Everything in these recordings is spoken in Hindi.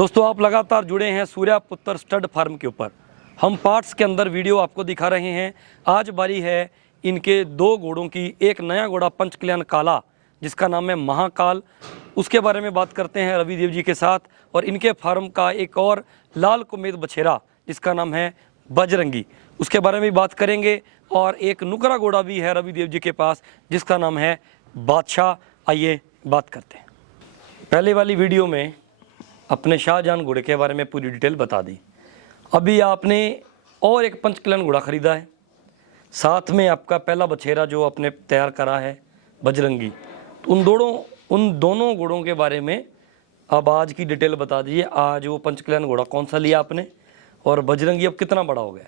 दोस्तों आप लगातार जुड़े हैं सूर्या पुत्र स्टड फार्म के ऊपर। हम पार्ट्स के अंदर वीडियो आपको दिखा रहे हैं। आज बारी है इनके दो घोड़ों की। एक नया घोड़ा पंचकल्याण काला जिसका नाम है महाकाल, उसके बारे में बात करते हैं रवि देव जी के साथ। और इनके फार्म का एक और लाल कुमेद बछेरा जिसका नाम है बजरंगी, उसके बारे में बात करेंगे। और एक नुकरा घोड़ा भी है रवि देव जी के पास जिसका नाम है बादशाह। आइए बात करते हैं। पहले वाली वीडियो में अपने शाहजहां घोड़े के बारे में पूरी डिटेल बता दी। अभी आपने और एक पंचकल्याण घोड़ा खरीदा है, साथ में आपका पहला बछेरा जो आपने तैयार करा है बजरंगी। तो उन दोनों घोड़ों के बारे में अब आज की डिटेल बता दीजिए। आज वो पंचकल्याण घोड़ा कौन सा लिया आपने और बजरंगी अब कितना बड़ा हो गया?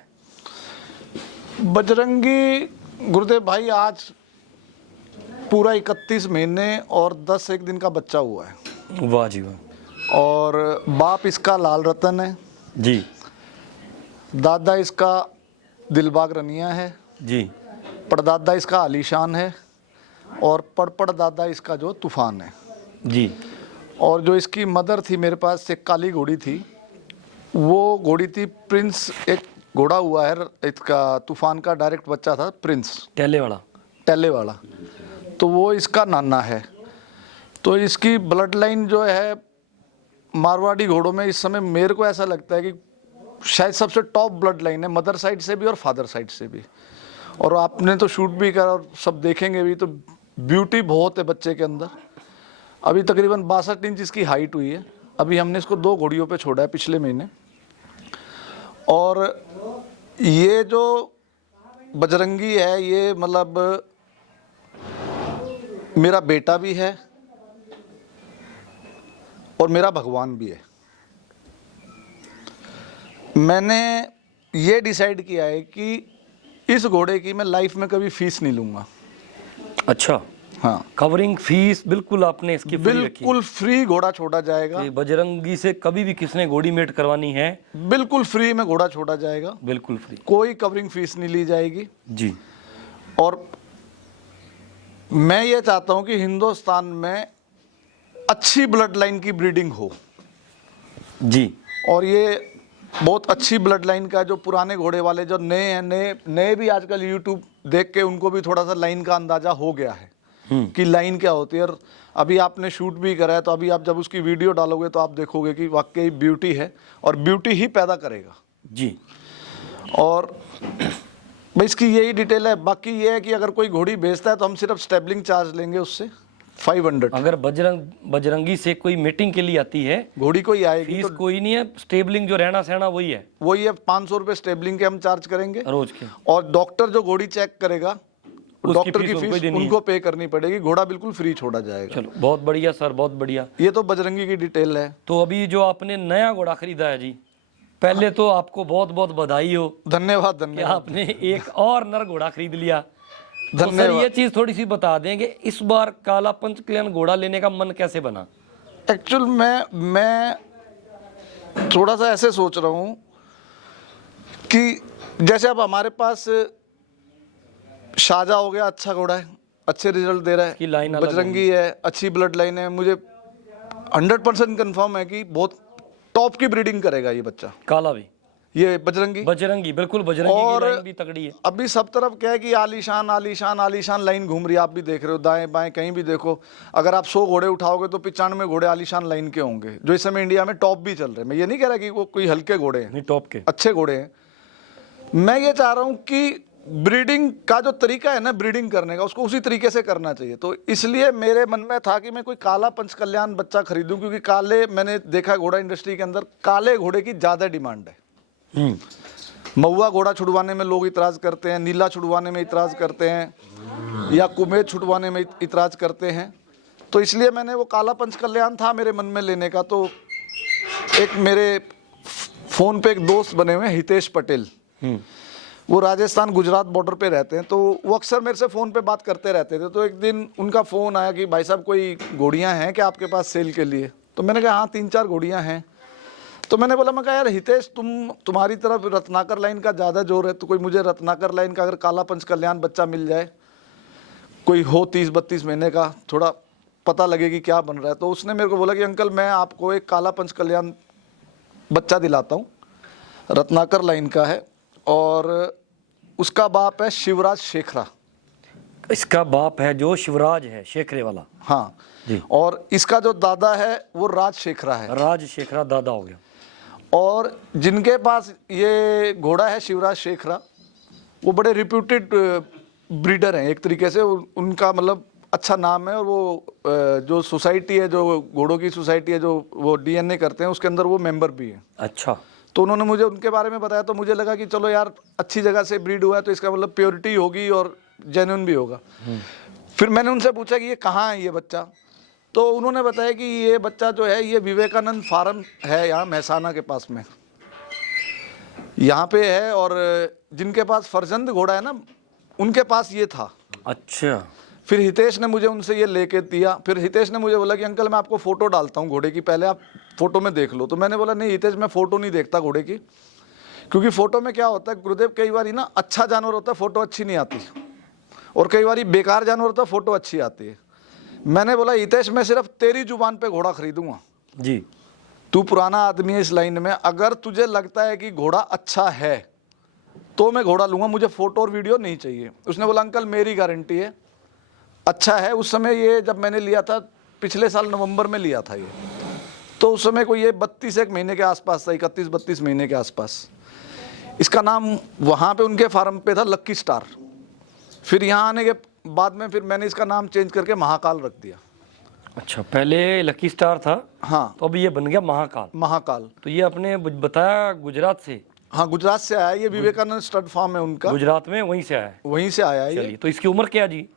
बजरंगी गुरुदेव भाई आज पूरा 31 महीने और 10-1 दिन का बच्चा हुआ है। वाह जी वाह। और बाप इसका लाल रतन है जी दादा इसका दिलबाग रनिया है जी। परदादा इसका आलीशान है और पड़पड़ दादा इसका जो तूफान है जी। और जो इसकी मदर थी मेरे पास एक काली घोड़ी थी, वो घोड़ी थी प्रिंस। एक घोड़ा हुआ है इसका तूफान का डायरेक्ट बच्चा था प्रिंस टेले वाला, तो वो इसका नाना है। तो इसकी ब्लड लाइन जो है मारवाड़ी घोड़ों में इस समय मेरे को ऐसा लगता है कि शायद सबसे टॉप ब्लड लाइन है, मदर साइड से भी और फादर साइड से भी। और आपने तो शूट भी करा और सब देखेंगे भी, तो ब्यूटी बहुत है बच्चे के अंदर। अभी तकरीबन 62 इंच इसकी हाइट हुई है। अभी हमने इसको 2 घोड़ियों पे छोड़ा है पिछले महीने। और ये जो बजरंगी है ये मतलब मेरा बेटा भी है और मेरा भगवान भी है। मैंने ये डिसाइड किया है कि इस घोड़े की मैं लाइफ में कभी फीस नहीं लूंगा। अच्छा हाँ, कवरिंग फीस बिल्कुल आपने इसकी फ्री रखी। बिल्कुल फ्री घोड़ा छोड़ा जाएगा। बजरंगी से कभी भी किसने घोड़ी मेट करवानी है बिल्कुल फ्री में घोड़ा छोड़ा जाएगा, बिल्कुल फ्री, कोई कवरिंग फीस नहीं ली जाएगी जी। और मैं ये चाहता हूं कि हिंदुस्तान में अच्छी ब्लड लाइन की ब्रीडिंग हो जी। और ये बहुत अच्छी ब्लड लाइन का जो पुराने घोड़े वाले जो नए हैं, नए भी आजकल यूट्यूब देख के उनको भी थोड़ा सा लाइन का अंदाजा हो गया है कि लाइन क्या होती है। और अभी आपने शूट भी करा है, तो अभी आप जब उसकी वीडियो डालोगे तो आप देखोगे कि वाकई ब्यूटी है और ब्यूटी ही पैदा करेगा जी। और भाई इसकी यही डिटेल है। बाकी ये है कि अगर कोई घोड़ी बेचता है तो हम सिर्फ स्टेबलिंग चार्ज लेंगे उससे 500। अगर बजरंगी से कोई मीटिंग के लिए आती है घोड़ी कोई आएगी फीस तो कोई नहीं है, स्टेबलिंग जो रहना सहना वही है 500 रुपये स्टेबलिंग के हम चार्ज करेंगे रोज के। और डॉक्टर जो घोड़ी चेक करेगा डॉक्टर की फीस उनको पे करनी पड़ेगी। घोड़ा बिल्कुल फ्री छोड़ा जाएगा। चलो बहुत बढ़िया सर, बहुत बढ़िया। ये तो बजरंगी की डिटेल है। तो अभी जो आपने नया घोड़ा खरीदा है जी, पहले तो आपको बहुत बहुत बधाई हो। धन्यवाद कि धन्यवाद। आपने एक और नर घोड़ा खरीद लिया। तो सर धन्यवाद। ये चीज थोड़ी सी बता देंगे, इस बार काला पंचकल्याण घोड़ा लेने का मन कैसे बना? एक्चुअल मैं थोड़ा सा ऐसे सोच रहा हूँ कि जैसे अब हमारे पास शाहजहां हो गया, अच्छा घोड़ा है, अच्छे रिजल्ट दे रहा की है। लाइन अलग बजरंगी है, अच्छी ब्लड लाइन है। मुझे 100% कंफर्म है कि बहुत टॉप की ब्रीडिंग करेगा ये बच्चा। काला भी, ये बजरंगी बिल्कुल बजरंगी और की लाइन भी तगड़ी है। अभी सब तरफ क्या है कि आलीशान आलीशान आलीशान लाइन घूम रही है। आप भी देख रहे हो, दाएं बाएं कहीं भी देखो। अगर आप 100 घोड़े उठाओगे तो 95 घोड़े आलीशान लाइन के होंगे, जो इस समय इंडिया में टॉप भी चल रहे हैं। मैं ये नहीं कह रहा कि वो कोई हल्के घोड़े हैं, नहीं टॉप के अच्छे घोड़े हैं। मैं ये चाह रहा हूँ कि ब्रीडिंग का जो तरीका है ना, ब्रीडिंग करने का, उसको उसी तरीके से करना चाहिए। तो इसलिए मेरे मन में था कि मैं कोई काला पंचकल्याण बच्चा खरीदूं, क्योंकि काले मैंने देखा घोड़ा इंडस्ट्री के अंदर काले घोड़े की ज़्यादा डिमांड है। महुआ घोड़ा छुड़वाने में लोग इतराज़ करते हैं, नीला छुड़वाने में इतराज़ करते हैं, या कुमेद छुड़वाने में इतराज़ करते हैं। तो इसलिए मैंने वो काला पंचकल्याण था मेरे मन में लेने का। तो एक मेरे फ़ोन पे एक दोस्त बने हुए हैं हितेश पटेल, वो राजस्थान गुजरात बॉर्डर पे रहते हैं। तो वो अक्सर मेरे से फ़ोन पे बात करते रहते थे। तो एक दिन उनका फ़ोन आया कि भाई साहब कोई घोड़ियाँ हैं क्या आपके पास सेल के लिए? तो मैंने कहा हाँ 3-4 घोड़ियाँ हैं। तो मैंने बोला, मैं कहा यार हितेश तुम्हारी तरफ रत्नाकर लाइन का ज़्यादा जोर है, तो कोई मुझे रत्नाकर लाइन का अगर काला पंचकल्याण बच्चा मिल जाए, कोई हो 30-32 महीने का, थोड़ा पता लगे कि क्या बन रहा है। तो उसने मेरे को बोला कि अंकल मैं आपको एक काला पंचकल्याण बच्चा दिलाता हूँ। रत्नाकर लाइन का है और उसका बाप है शिवराज शेखरा। इसका बाप है जो शिवराज है शेखरे वाला। हाँ जी। और इसका जो दादा है वो राज शेखरा है। राज शेखरा दादा हो गया। और जिनके पास ये घोड़ा है शिवराज शेखरा, वो बड़े रिप्यूटेड ब्रीडर हैं एक तरीके से। उनका मतलब अच्छा नाम है। और वो जो सोसाइटी है, जो घोड़ों की सोसाइटी है, जो वो डीएनए करते हैं, उसके अंदर वो मेंबर भी है। अच्छा। तो उन्होंने मुझे उनके बारे में बताया, तो मुझे लगा कि चलो यार अच्छी जगह से ब्रीड हुआ है तो इसका मतलब प्योरिटी होगी और जेन्युइन भी होगा। फिर मैंने उनसे पूछा कि ये कहाँ है ये बच्चा, तो उन्होंने बताया कि ये बच्चा जो है ये विवेकानंद फार्म है यहाँ महसाना के पास में, यहाँ पे है। और जिनके पास फरजंद घोड़ा है ना, उनके पास ये था। अच्छा। फिर हितेश ने मुझे उनसे ये लेके दिया। फिर हितेश ने मुझे बोला कि अंकल मैं आपको फ़ोटो डालता हूँ घोड़े की, पहले आप फ़ोटो में देख लो। तो मैंने बोला नहीं हितेश, मैं फ़ोटो नहीं देखता घोड़े की, क्योंकि फ़ोटो में क्या होता है गुरुदेव, कई बार ना अच्छा जानवर होता है फ़ोटो अच्छी नहीं आती, और कई बार बेकार जानवर होता है फ़ोटो अच्छी आती है। मैंने बोला हितेश मैं सिर्फ तेरी जुबान पर घोड़ा खरीदूंगा जी। तू पुराना आदमी है इस लाइन में, अगर तुझे लगता है कि घोड़ा अच्छा है तो मैं घोड़ा लूँगा, मुझे फ़ोटो और वीडियो नहीं चाहिए। उसने बोला अंकल मेरी गारंटी है अच्छा है। उस समय ये जब मैंने लिया था पिछले साल नवंबर में लिया था ये, तो उस समय को ये 32 एक महीने के आसपास था, 31-32 महीने के आसपास। इसका नाम वहाँ पे उनके फार्म पे था लक्की स्टार। फिर यहाँ आने के बाद में फिर मैंने इसका नाम चेंज करके महाकाल रख दिया। अच्छा, पहले लकी स्टार था। हाँ, तो अब ये बन गया महाकाल। महाकाल। तो ये आपने बताया गुजरात से। हाँ गुजरात से आया ये, विवेकानंद स्टड फार्म है उनका, गुजरात में वहीं से आया है। वहीं से आया है ये। चलिए, तो इसकी उम्र क्या जी?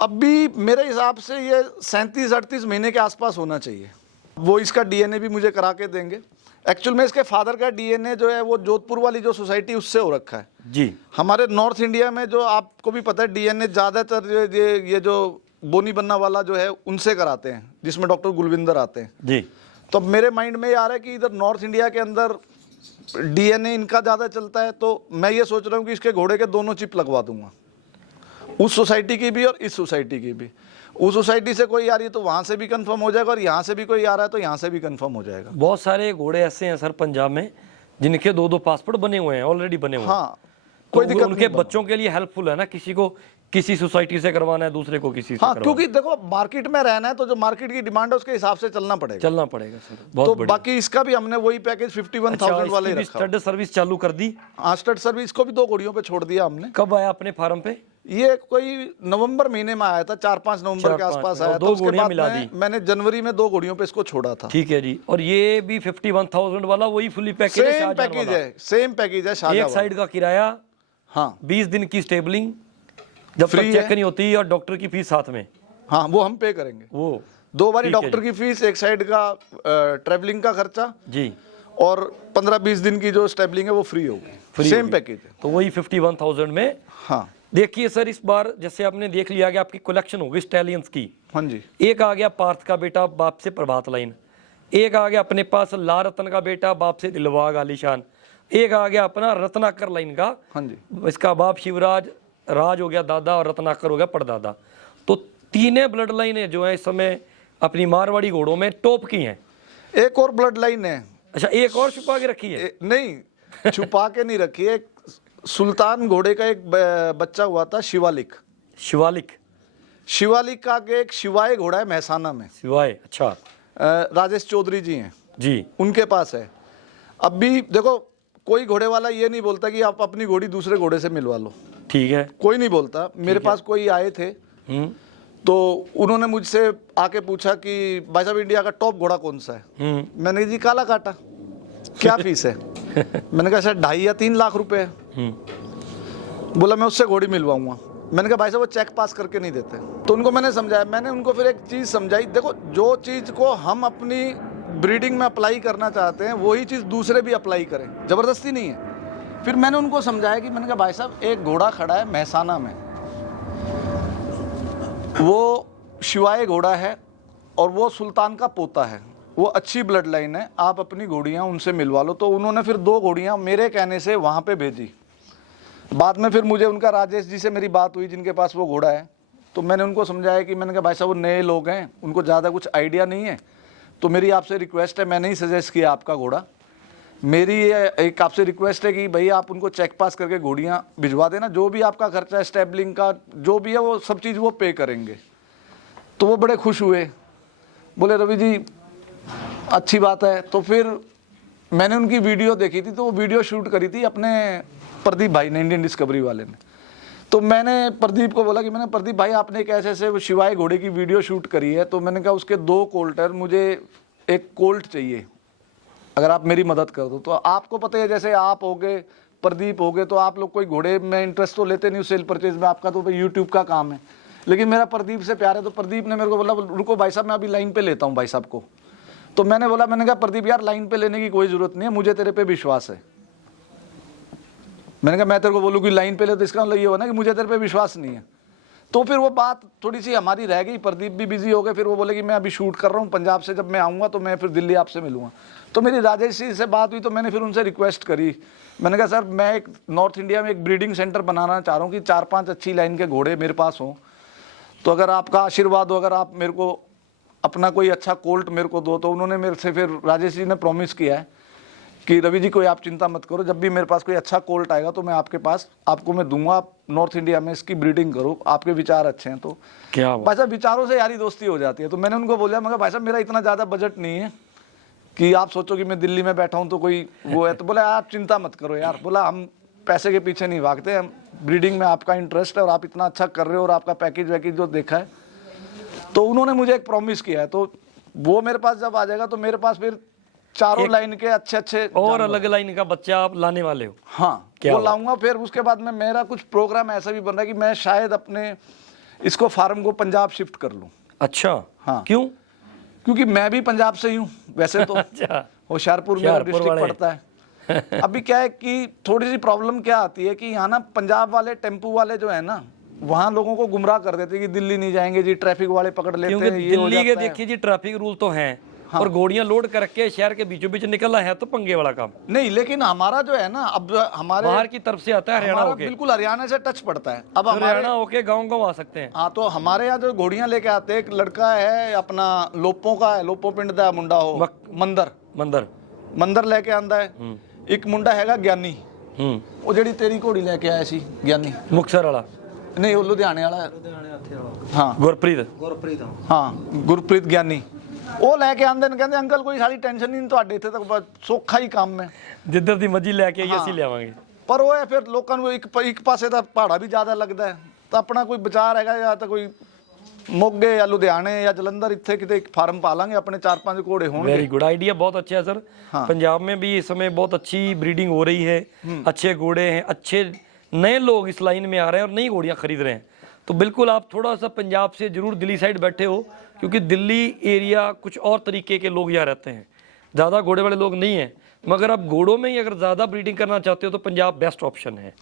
अभी मेरे हिसाब से ये 37-38 महीने के आसपास होना चाहिए। वो इसका डीएनए भी मुझे करा के देंगे। एक्चुअल में इसके फादर का डीएनए जो है वो जोधपुर वाली जो सोसाइटी उससे हो रखा है जी। हमारे नॉर्थ इंडिया में, जो आपको भी पता है डीएनए ज़्यादातर ये जो बोनी बन्ना वाला जो है उनसे कराते हैं, जिसमें डॉक्टर गुलविंदर आते हैं जी। तो अब मेरे माइंड में ये आ रहा है कि इधर नॉर्थ इंडिया के अंदर डीएनए इनका ज़्यादा चलता है, तो मैं ये सोच रहा हूँ कि इसके घोड़े के दोनों चिप लगवा दूंगा, उस सोसाइटी की भी और इस सोसाइटी की भी। उस सोसाइटी से कोई आ रही है तो वहाँ से भी कंफर्म हो जाएगा, और यहाँ से भी कोई आ रहा है तो यहाँ से भी कंफर्म हो जाएगा। बहुत सारे घोड़े ऐसे हैं सर पंजाब में जिनके 2-2 पासपोर्ट बने हुए हैं, ऑलरेडी बने हुए हैं। हाँ, तो कोई दिक्कत उनके नहीं। बच्चों के लिए हेल्पफुल है ना, किसी को किसी सोसाइटी से करवाना है, दूसरे को किसी से हाँ, करवाना क्योंकि देखो मार्केट में रहना है तो जो मार्केट की डिमांड है उसके हिसाब से चलना है। पड़ेगा। चलना पड़ेगा सर। बहुत तो बढ़िया। बाकी इसका भी हमने वही पैकेज 51,000 वाला ही रखा। स्टड सर्विस चालू कर दी। हाँ, स्टड सर्विस को भी 2 घोड़ियों पे छोड़ दिया हमने। कब आया अपने फार्म पे? ये कोई नवंबर महीने में आया था, 4-5 नवंबर के आसपास आया था। 2 उसके घोड़ियां बाद मिला दी। मैंने जनवरी में 2 घोड़ियों पे इसको छोड़ा था। ठीक है जी। और ये भी 51,000 वाला वही फुली पैकेज है? सेम पैकेज है, सेम पैकेज है शाहजहां एक साइड का किराया, हाँ 20 दिन की स्टेबलिंग जब तक फ्री चेक है। नहीं होती, और डॉक्टर की फीस साथ में। हाँ, वो हम पे करेंगे। वो 2 बारी ठीक है डॉक्टर की फीस, एक साइड का ट्रेवलिंग का खर्चा, जी। और 15-20 दिन की जो स्टेबलिंग है वो फ्री होगी। सेम पैकेज है। तो वही 51,000 में। हाँ देखिए सर, इस बार जैसे आपने देख लिया कि आपकी कलेक्शन होगी स्टैलियंस की। हाँ जी। एक आ गया पार्थ का बेटा, बाप से प्रभात लाइन। एक आ गया अपने पास लाल रतन का बेटा, बाप से दिलबाग आलीशान। एक आ गया अपना रत्नाकर लाइन का, हाँ जी। इसका बाप शिवराज, राज हो गया दादा, और रत्नाकर हो गया परदादा। तो तीनों ब्लड लाइनें जो है इस समय अपनी मारवाड़ी घोड़ों में टॉप की हैं। एक और ब्लड लाइन है। अच्छा, एक और छुपा के रखी है? नहीं, छुपा के नहीं रखी है। सुल्तान घोड़े का एक बच्चा हुआ था शिवालिक। शिवालिक? शिवालिक का आगे एक शिवाय घोड़ा है महसाना में, शिवाय। अच्छा राजेश चौधरी जी हैं जी। उनके पास है। अब भी देखो, कोई घोड़े वाला ये नहीं बोलता कि आप अपनी घोड़ी दूसरे घोड़े से मिलवा लो, ठीक है। कोई नहीं बोलता। मेरे पास कोई आए थे तो उन्होंने मुझसे आके पूछा कि भाई साहब इंडिया का टॉप घोड़ा कौन सा है? मैंने जी काला काटा। क्या फीस है? मैंने कहा सर 2.5 या 3 लाख रुपए है। बोला मैं उससे घोड़ी मिलवाऊंगा। मैंने कहा भाई साहब वो चेक पास करके नहीं देते। तो उनको मैंने समझाया, मैंने उनको फिर एक चीज़ समझाई, देखो जो चीज़ को हम अपनी ब्रीडिंग में अप्लाई करना चाहते हैं वही चीज़ दूसरे भी अप्लाई करें, ज़बरदस्ती नहीं है। फिर मैंने उनको समझाया कि मैंने कहा भाई साहब एक घोड़ा खड़ा है महसाना में, वो शिवाय घोड़ा है और वो सुल्तान का पोता है, वो अच्छी ब्लड लाइन है, आप अपनी घोड़ियाँ उनसे मिलवा लो। तो उन्होंने फिर 2 घोड़ियाँ मेरे कहने से वहाँ पे भेजी। बाद में फिर मुझे उनका राजेश जी से मेरी बात हुई जिनके पास वो घोड़ा है, तो मैंने उनको समझाया कि मैंने कहा भाई साहब वो नए लोग हैं, उनको ज़्यादा कुछ आइडिया नहीं है, तो मेरी आपसे रिक्वेस्ट है, मैंने ही सजेस्ट किया आपका घोड़ा, मेरी ये एक आपसे रिक्वेस्ट है कि भाई आप उनको चेक पास करके घोड़ियाँ भिजवा देना, जो भी आपका खर्चा है स्टेबलिंग का जो भी है वो सब चीज़ वो पे करेंगे। तो वो बड़े खुश हुए, बोले रवि जी अच्छी बात है। तो फिर मैंने उनकी वीडियो देखी थी, तो वो वीडियो शूट करी थी अपने प्रदीप भाई ने, इंडियन डिस्कवरी वाले ने। तो मैंने प्रदीप को बोला कि मैंने प्रदीप भाई आपने एक ऐसे ऐसे शिवाय घोड़े की वीडियो शूट करी है, तो मैंने कहा उसके 2 कोल्ट है, मुझे एक कोल्ट चाहिए, अगर आप मेरी मदद कर दो। तो आपको पता है जैसे आप हो गए, प्रदीप हो गए, तो आप लोग कोई घोड़े में इंटरेस्ट तो लेते नहीं सेल परचेज में, आपका तो यूट्यूब का काम है। लेकिन मेरा प्रदीप से प्यार है, तो प्रदीप ने मेरे को बोला रुको भाई साहब मैं अभी लाइन पे लेता हूँ भाई साहब को। तो मैंने बोला, मैंने कहा प्रदीप यार लाइन पे लेने की कोई जरूरत नहीं है, मुझे तेरे पे विश्वास है। मैंने कहा मैं तेरे को बोलूँ कि लाइन पे ले, तो इसका मतलब ये हो ना कि मुझे तेरे पे विश्वास नहीं है। तो फिर वो बात थोड़ी सी हमारी रह गई, प्रदीप भी बिजी हो गए। फिर वो बोले कि मैं अभी शूट कर रहा हूँ पंजाब से, जब मैं आऊँगा तो मैं फिर दिल्ली आपसे मिलूंगा। तो मेरी राजेश जी से बात हुई, तो मैंने फिर उनसे रिक्वेस्ट करी, मैंने कहा सर मैं एक नॉर्थ इंडिया में एक ब्रीडिंग सेंटर बनाना चाह रहा हूँ कि 4-5 अच्छी लाइन के घोड़े मेरे पास हों। तो अगर आपका आशीर्वाद हो, अगर आप मेरे को अपना कोई अच्छा कोल्ट मेरे को दो। तो उन्होंने मेरे से, फिर राजेश जी ने प्रॉमिस किया है कि रवि जी कोई आप चिंता मत करो, जब भी मेरे पास कोई अच्छा कोल्ट आएगा तो मैं आपके पास आपको मैं दूंगा, आप नॉर्थ इंडिया में इसकी ब्रीडिंग करो, आपके विचार अच्छे हैं। तो क्या भाई साहब विचारों से यारी दोस्ती हो जाती है। तो मैंने उनको बोला, मगर भाई साहब मेरा इतना ज़्यादा बजट नहीं है कि आप सोचो कि मैं दिल्ली में बैठा हूँ तो कोई वो है। तो बोला आप चिंता मत करो यार, बोला हम पैसे के पीछे नहीं भागते, हम ब्रीडिंग में आपका इंटरेस्ट है और आप इतना अच्छा कर रहे हो और आपका पैकेज वैकेज जो देखा है। तो उन्होंने मुझे एक प्रॉमिस किया है, तो वो मेरे पास जब आ जाएगा तो मेरे पास फिर 4 लाइन के अच्छे अच्छे और अलग लाइन का बच्चा आप लाने वाले हो? हाँ वो लाऊंगा। फिर उसके बाद में मेरा कुछ प्रोग्राम ऐसा भी बन रहा है कि मैं शायद अपने इसको फार्म को पंजाब शिफ्ट कर लूँ। अच्छा हाँ क्यों? क्योंकि मैं भी पंजाब से ही हूँ वैसे तो। अच्छा, होशियारपुर मेरा डिस्ट्रिक्ट पड़ता है। अभी क्या है कि थोड़ी सी प्रॉब्लम क्या आती है कि यहाँ ना पंजाब वाले टेम्पू वाले जो है ना, वहाँ लोगों को गुमराह कर देते हैं कि दिल्ली नहीं जाएंगे जी, ट्रैफिक वाले पकड़ लेते हैं, ये हो दिल्ली के जाता है। देखिए जी ट्रैफिक रूल तो हैं, और घोड़ियां लोड करके शहर के बीचों बीच निकलना है तो पंगे वाला काम नहीं। लेकिन हमारा जो है ना, अब हमारे बाहर की तरफ से आता है, हरियाणा होके बिल्कुल हरियाणा से टच पड़ता है। अब हरियाणा होके गांव आ सकते हैं। हाँ, तो हमारे यहाँ जो घोड़ियां लेके आते हैं, एक लड़का है अपना लोपो का है, लोपो पिंड का मुंडा हो, मंदर लेके आंदा है। एक मुंडा हैगा ज्ञानी, वो ਜਿਹੜੀ ਤੇਰੀ ਘੋੜੀ ਲੈ ਕੇ ਆਇਆ ਸੀ ਗਿਆਨੀ, ਮੁਕਤਸਰ ਵਾਲਾ ਨਹੀਂ ਉਹ ਲੁਧਿਆਣੇ ਵਾਲਾ, ਹਾਂ ਗੁਰਪ੍ਰੀਤ ਹਾਂ ਗੁਰਪ੍ਰੀਤ ਗਿਆਨੀ, ਉਹ ਲੈ ਕੇ ਆਂਦੇ ਨੇ, ਕਹਿੰਦੇ ਅੰਕਲ ਕੋਈ ਸਾਡੀ ਟੈਨਸ਼ਨ ਨਹੀਂ, ਤੁਹਾਡੇ ਇੱਥੇ ਤਾਂ ਸੌਖਾ ਹੀ ਕੰਮ ਹੈ, ਜਿੱਧਰ ਦੀ ਮਰਜ਼ੀ ਲੈ ਕੇ ਆਈਏ ਅਸੀਂ ਲਿਆਵਾਂਗੇ। ਪਰ ਉਹ ਹੈ ਫਿਰ ਲੋਕਾਂ ਨੂੰ ਇੱਕ ਪਾਸੇ ਦਾ ਭਾੜਾ ਵੀ ਜ਼ਿਆਦਾ ਲੱਗਦਾ ਹੈ। ਤਾਂ ਆਪਣਾ ਕੋਈ ਵਿਚਾਰ ਹੈਗਾ ਜਾਂ ਤਾਂ ਕੋਈ ਮੋਗੇ ਜਾਂ ਲੁਧਿਆਣੇ ਜਾਂ ਜਲੰਧਰ ਇੱਥੇ ਕਿਤੇ ਇੱਕ ਫਾਰਮ ਪਾ ਲਾਂਗੇ, अपने 4-5 घोड़े होंगे। वेरी गुड आइडिया, बहुत अच्छा है सर। पंजाब में भी इस समय बहुत अच्छी ब्रीडिंग हो रही है, अच्छे घोड़े हैं, अच्छे नए लोग इस लाइन में आ रहे हैं और नई घोड़ियां खरीद रहे हैं। तो बिल्कुल आप थोड़ा सा पंजाब से जरूर दिल्ली साइड बैठे हो, क्योंकि दिल्ली एरिया कुछ और तरीके के लोग यहाँ रहते हैं, ज़्यादा घोड़े वाले लोग नहीं हैं। मगर आप घोड़ों में ही अगर ज़्यादा ब्रीडिंग करना चाहते हो तो पंजाब बेस्ट ऑप्शन है।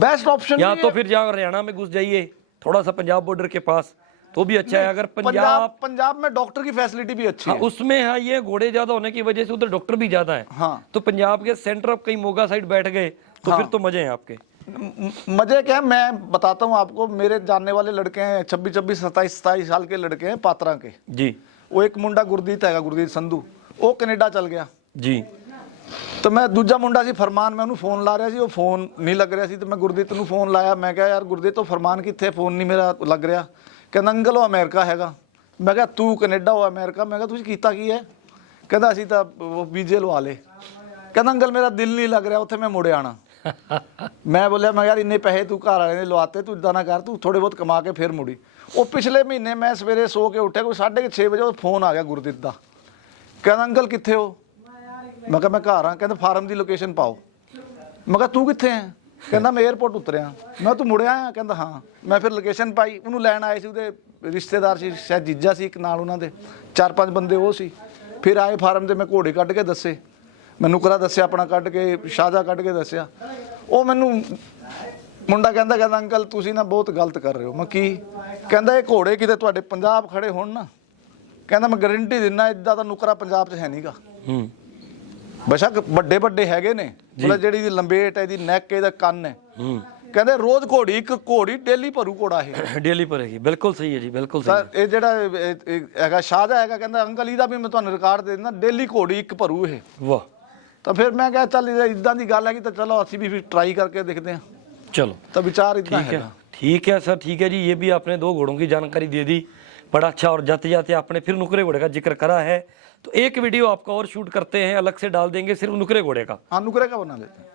बेस्ट ऑप्शन या तो फिर जहाँ हरियाणा में घुस जाइए, थोड़ा सा पंजाब बॉर्डर के पास, तो भी अच्छा है। अगर पंजाब में डॉक्टर की फैसिलिटी भी अच्छी है, उसमें हाँ ये घोड़े ज्यादा होने की वजह से उधर डॉक्टर भी ज्यादा है। हाँ, तो पंजाब के सेंटर ऑफ कहीं मोगा साइड बैठ गए तो फिर तो मजे हैं आपके। मजे क्या है, मैं बताता हूँ आपको। मेरे जानने वाले लड़के हैं 26, 27 साल के लड़के हैं पात्रा के जी। वो एक मुंडा गुरदीत है, गुरदीत संधू, वो कनेडा चल गया जी। तो मैं दूजा मुंडा सी फरमान, मैं ਉਹਨੂੰ ਫੋਨ ਲਾ ਰਿਹਾ ਸੀ, ਉਹ ਫੋਨ ਨਹੀਂ ਲੱਗ ਰਿਹਾ ਸੀ। ਤੇ ਮੈਂ ਗੁਰਦੀਤ ਨੂੰ ਫੋਨ ਲਾਇਆ, ਮੈਂ ਕਿਹਾ ਯਾਰ ਗੁਰਦੀਤ ਉਹ ਫਰਮਾਨ ਕਿੱਥੇ, ਫੋਨ ਨਹੀਂ ਮੇਰਾ ਲੱਗ ਰਿਹਾ। ਕਹਿੰਦਾ ਅੰਕਲ ਉਹ ਅਮਰੀਕਾ ਹੈਗਾ। ਮੈਂ ਕਿਹਾ ਤੂੰ ਕੈਨੇਡਾ ਉਹ ਅਮਰੀਕਾ। ਮੈਂ ਕਿਹਾ ਤੁਸੀਂ ਕੀਤਾ ਕੀ ਹੈ? ਕਹਿੰਦਾ ਅਸੀਂ ਤਾਂ ਵੀਜ਼ੇ ਲਵਾ ਲੇ। ਕਹਿੰਦਾ ਅੰਕਲ ਮੇਰਾ ਦਿਲ ਨਹੀਂ ਲੱਗ ਰਿਹਾ ਉੱਥੇ, ਮੈਂ ਮੁੜ ਆਣਾ। ਮੈਂ ਬੋਲਿਆ ਮੈਂ ਯਾਰ ਇੰਨੇ ਪੈਸੇ ਤੂੰ ਘਰ ਵਾਲੇ ਨੇ ਲਵਾਤੇ, ਤੂੰ ਇਦਾਂ ਨਾ ਕਰ, ਤੂੰ ਥੋੜੇ ਬਹੁਤ ਕਮਾ ਕੇ ਫਿਰ ਮੁੜੀ। ਉਹ ਪਿਛਲੇ ਮਹੀਨੇ ਮੈਂ ਸਵੇਰੇ ਸੋ ਕੇ ਉੱਠਿਆ, ਕੋਈ 6:30 ਵਜੇ ਉਹ ਫੋਨ ਆ ਗਿਆ ਗੁਰਦੀਤ ਦਾ। ਕਹਿੰਦਾ ਅੰਕਲ ਕਿੱਥੇ ਹੋ? ਮੈਂ ਕਿਹਾ ਮੈਂ ਘਰ ਆ। ਕਹਿੰਦਾ ਫਾਰਮ ਦੀ ਲੋਕੇਸ਼ਨ ਪਾਓ। ਮੈਂ ਕਿਹਾ ਤੂੰ ਕਿੱਥੇ ਹੈ? ਕਹਿੰਦਾ ਮੈਂ 에ਅਰਪੋਰਟ ਉਤਰਿਆ। ਮੈਂ ਤੂੰ ਮੁੜਿਆ ਆ? ਕਹਿੰਦਾ ਹਾਂ। ਮੈਂ ਫਿਰ ਲੋਕੇਸ਼ਨ ਪਾਈ, ਉਹਨੂੰ ਲੈਣ ਆਏ ਸੀ, ਉਹਦੇ ਰਿਸ਼ਤੇਦਾਰ ਸੀ, ਸ਼ਾਇਦ ਜੀਜਾ ਸੀ ਇੱਕ ਨਾਲ, ਉਹਨਾਂ ਦੇ 4-5 ਬੰਦੇ ਉਹ ਸੀ। ਫਿਰ ਆਏ ਫਾਰਮ ਤੇ, ਮੈਂ ਘੋੜੇ ਕੱਢ ਕੇ ਦੱਸੇ, ਮੈਂ ਨੁਕਰਾ ਦੱਸਿਆ ਆਪਣਾ ਕੱਢ ਕੇ, ਸ਼ਾਹਜਾ ਕੱਢ ਕੇ ਦੱਸਿਆ। ਉਹ ਮੈਨੂੰ ਮੁੰਡਾ ਕਹਿੰਦਾ ਅੰਕਲ ਤੁਸੀਂ ਨਾ ਬਹੁਤ ਗਲਤ ਕਰ ਰਹੇ ਹੋ। ਮੈਂ ਕੀ? ਕਹਿੰਦਾ ਇਹ ਘੋੜੇ ਕਿਤੇ ਤੁਹਾਡੇ ਪੰਜਾਬ ਖੜੇ ਹੋਣ ਨਾ, ਕਹਿੰਦਾ ਮੈਂ ਗਾਰੰਟੀ ਦਿੰਦਾ ਇੱਦਾਂ ਦਾ ਨੁਕਰਾ ਪੰਜਾਬ 'ਚ ਹੈ ਨਹੀਂਗਾ। ਬੇਸ਼ੱਕ ਵੱਡੇ ਵੱਡੇ ਹੈਗੇ ਨੇ, ਮਤਲਬ ਜਿਹੜੀ ਦੀ ਲੰਬੇਟ ਹੈ, ਇਹਦੀ ਨੈਕ, ਇਹਦਾ ਕੰਨ ਹੈ। ਕਹਿੰਦੇ ਰੋਜ਼ ਇੱਕ ਘੋੜੀ ਡੇਲੀ ਭਰੂ ਘੋੜਾ ਇਹ ਡੇਲੀ ਭਰੇਗੀ। ਬਿਲਕੁਲ ਸਹੀ ਹੈ ਜੀ, ਬਿਲਕੁਲ ਸਹੀ। ਇਹ ਜਿਹੜਾ ਹੈਗਾ ਸ਼ਾਹਜਾ ਹੈਗਾ, ਕਹਿੰਦਾ ਅੰਕਲ ਇਹਦਾ ਵੀ ਮੈਂ ਤੁਹਾਨੂੰ ਰਿਕਾਰਡ ਦੇ ਦਿੰਦਾ, ਡੇਲੀ ਘੋੜੀ ਇੱਕ ਭਰੂ ਇਹ। ਵਾਹ, ਤਾਂ ਫਿਰ ਮੈਂ ਕਿਹਾ ਚੱਲ ਇਦਾਂ ਦੀ ਗੱਲ ਹੈਗੀ ਤਾਂ ਚਲੋ ਅਸੀਂ ਵੀ ਫਿਰ ਟਰਾਈ ਕਰਕੇ ਦੇਖਦੇ ਹਾਂ। चलो ਤਾਂ ਵਿਚਾਰ ਇतना ठीक है, है। ठीक है सर, ठीक है जी। ये भी आपने 2 घोड़ों की जानकारी दे दी, बड़ा अच्छा। और जाते जाते आपने फिर नुकरे घोड़े का जिक्र करा है, तो एक वीडियो आपका और शूट करते हैं, अलग से डाल देंगे सिर्फ नुकरे घोड़े का। हाँ नुकरे का बना लेते हैं।